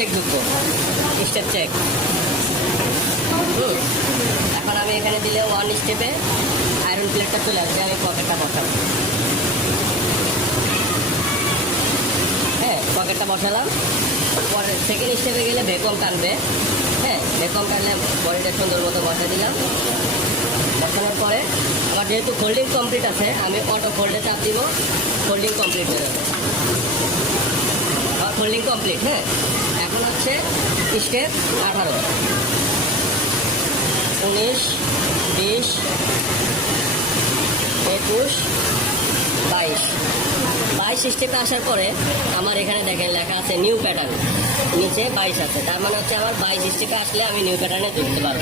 Check ঢুকবো। Step check এখন আমি এখানে দিলে ওয়ান স্টেপে আয়রন প্লেটটা চলে আসবে, আমি পকেটটা বসাবো। হ্যাঁ পকেটটা বসালাম। পরে সেকেন্ড স্টেপে গেলে ভেকম টানবে। হ্যাঁ ভেকম টানলে বডিটা সুন্দর মতো বসা দিলাম। বসানোর পরে আমার যেহেতু ফোল্ডিং কমপ্লিট আছে, আমি অটো ফোল্ডে চাপ দিব ফোল্ডিং কমপ্লিট হয়ে যাবে। ফোল্ডিং কমপ্লিট হ্যাঁ। এখন হচ্ছে স্টেপ আঠারো উনিশ, বিশ, একুশ, বাইশ। বাইশ স্টেপে আসার পরে আমার এখানে দেখেন লেখা আছে নিউ প্যাটার্ন। নিচে বাইশ আছে। তার মানে হচ্ছে আমার বাইশ স্টেপে আসলে আমি নিউ প্যাটার্নে ঢুকতে পারব।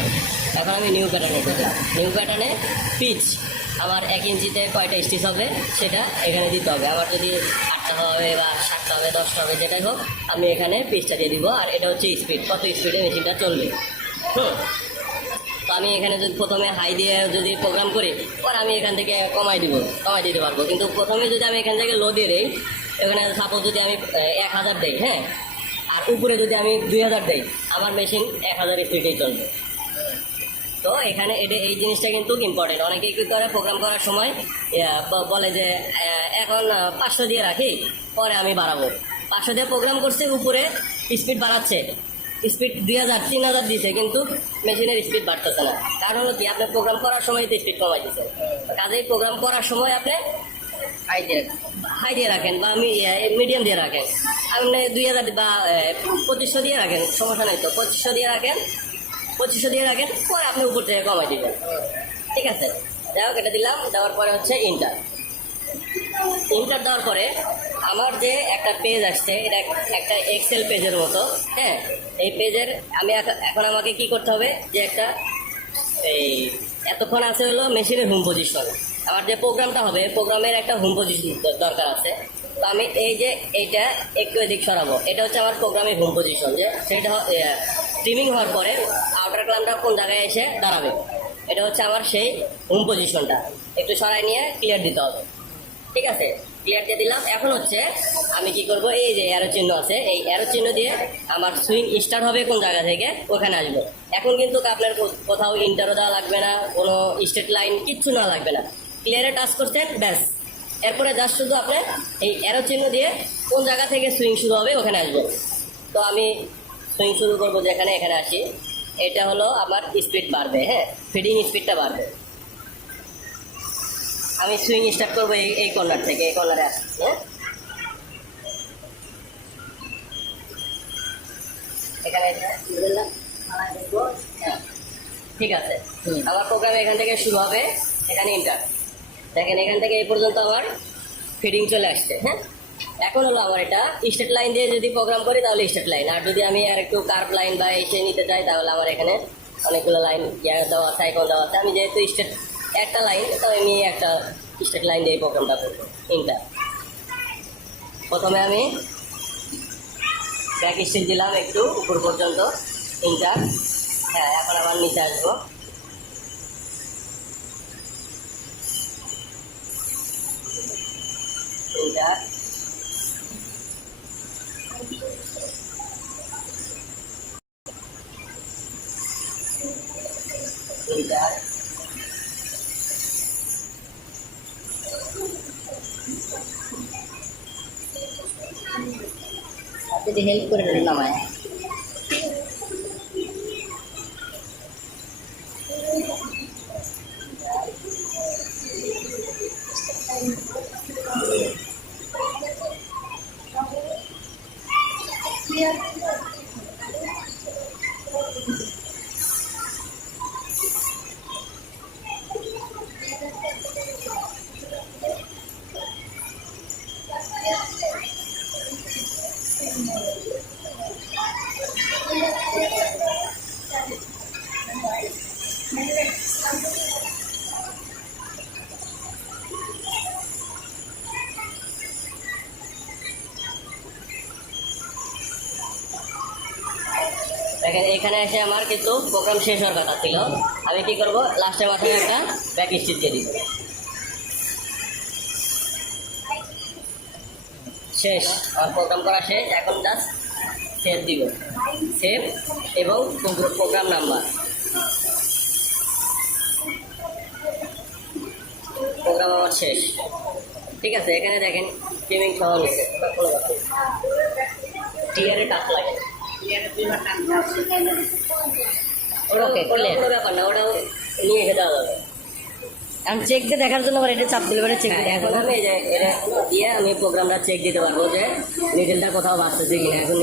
এখন আমি নিউ প্যাটার্নে ঢুকলাম নিউ প্যাটার্নে পিচ আমার এক ইঞ্চিতে কয়টা স্টিচ হবে সেটা এখানে দিতে হবে। আমার যদি আটটা হবে বা সাতটা হবে দশটা হবে যেটাই হোক আমি এখানে পিচটা দিয়ে দিব। আর এটা হচ্ছে স্পিড কত স্পিডে মেশিনটা চলবে। হুম। তো আমি এখানে যদি প্রথমে হাই দিয়ে যদি প্রোগ্রাম করি পরে আমি এখান থেকে কমাই দিব কমাই দিতে পারব। কিন্তু প্রথমে যদি আমি এখান থেকে লো দিয়ে দিই এখানে সাপোজ যদি আমি এক হাজার দিই হ্যাঁ? আর উপরে যদি আমি দুই হাজার দিই আমার মেশিন এক হাজার স্পিডেই চলবে। তো এখানে এটা এই জিনিসটা কিন্তু ইম্পর্টেন্ট অনেকেই কি করে প্রোগ্রাম করার সময় বলে যে এখন পাঁচশো দিয়ে রাখি, পরে আমি বাড়াবো। পাঁচশো দিয়ে প্রোগ্রাম করছে, উপরে স্পিড বাড়াচ্ছে। স্পিড দুই হাজার, তিন হাজার দিছে, কিন্তু মেশিনের স্পিড বাড়তেছে না। কারণ হলো কি, আপনি প্রোগ্রাম করার সময় তো স্পিড কমাই দিচ্ছেন কাজেই প্রোগ্রাম করার সময় আপনি হাই দিয়ে হাই দিয়ে রাখেন বা মিডিয়াম দিয়ে রাখেন। আপনি দুই হাজার বা পঁচিশশো দিয়ে রাখেন, সমস্যা নেই তো। পঁচিশশো দিয়ে রাখেন পঁচিশশো দিয়ে রাখেন, পরে আপনি উপর থেকে কমাই দিবেন। ঠিক আছে? যাই হোক, এটা দিলাম, দেওয়ার পরে হচ্ছে ইন্টার ইন্টার দেওয়ার পরে আমার যে একটা পেজ আসছে, এটা একটা এক্সেল পেজের মতো হ্যাঁ? এই পেজের আমি এখন- আমাকে কি করতে হবে? যে একটা এই এতক্ষণ আছে হলো মেশিনের হোম পজিশন আমার যে প্রোগ্রামটা হবে প্রোগ্রামের একটা হোম পজিশন দরকার আছে। তো আমি এই যে এইটা একটু এদিক সরাবো। এটা হচ্ছে আমার প্রোগ্রামের হোম পজিশন যে সেটা ট্রিমিং হওয়ার পরে আউটার ক্লামটা কোন জায়গায় এসে দাঁড়াবে? এটা হচ্ছে আমার সেই হোম পজিশনটা একটু সরাই নিয়ে ক্লিয়ার দিতে হবে। ঠিক আছে? ক্লিয়ার দিয়ে দিলাম। এখন হচ্ছে আমি কি করব? এই যে অ্যারো চিহ্ন আছে, এই অ্যারো চিহ্ন দিয়ে আমার সুইং স্টার্ট হবে কোন জায়গা থেকে? ওখানে আসব। এখন কিন্তু আপনার কোথাও ইন্টারও দেওয়া লাগবে না, কোনো স্টেট লাইন কিচ্ছু না লাগবে না। ক্লিয়ারে টাচ করছেন, ব্যাস। এরপরে জাস্ট শুধু আপনার এই অ্যারো চিহ্ন দিয়ে কোন জায়গা থেকে সুইং শুরু হবে ওখানে আসব। তো আমি সুইং শুরু করব যেখানে এখানে আসি এটা হলো আমার স্পিড বাড়বে হ্যাঁ? ফিডিং স্পিডটা বাড়বে। আমি সুইং স্টার্ট করব এই এই কর্নার থেকে এই কর্নারে আসছি হ্যাঁ? এখানে। হ্যাঁ, ঠিক আছে। আমার প্রোগ্রাম এখান থেকে শুরু হবে এখানে ইন্টার দেখেন এখান থেকে এই পর্যন্ত আমার ফিডিং চলে আসছে হ্যাঁ? এখন হলো আমার এটা স্টেট লাইন দিয়ে যদি প্রোগ্রাম করি তাহলে স্টেট লাইন আর যদি আমি আর একটু কার্ভ লাইন বা এসে নিতে চাই তাহলে আমার এখানে অনেকগুলো লাইন দেওয়া আছে আইকন দেওয়া আছে। আমি যেহেতু স্টেট একটা লাইন তো আমি একটা স্টেট লাইন দিয়ে প্রোগ্রামটা করব ইন্টার প্রথমে আমি ব্যাক স্টিল দিলাম একটু, উপর পর্যন্ত ইন্টার হ্যাঁ এখন আবার নিচে আসব। ইন্টার ইন্টার যদি হেল্প করে দেন নামায় এখানে এসে আমার কিন্তু প্রোগ্রাম শেষ হওয়ার কথা ছিল। আমি কি করব? লাস্টের মাথায় একটা ব্যাক স্টিচ দিয়ে দিব। শেষ। আমার প্রোগ্রাম করা শেষ এখন জাস্ট সেভ দিব। সেভ এবং প্রোগ্রাম নাম্বার প্রোগ্রাম আমার শেষ। ঠিক আছে এখানে দেখেন গেমিং খাওয়া নিচ্ছে কোনো কথা টিয়ারে টাক লাগে। ওটা ওটা কোনো ব্যাপার না ওটাও নিয়ে গেলে দেওয়া যাবে আমি চেক দিয়ে দেখার জন্য আবার এটা চাপ দিলে পরে চেক এখন আমি এটা দিয়ে আমি প্রোগ্রামটা চেক দিতে পারব যে, নিজেরটা কোথাও বাঁচতেছে কিনা। এখন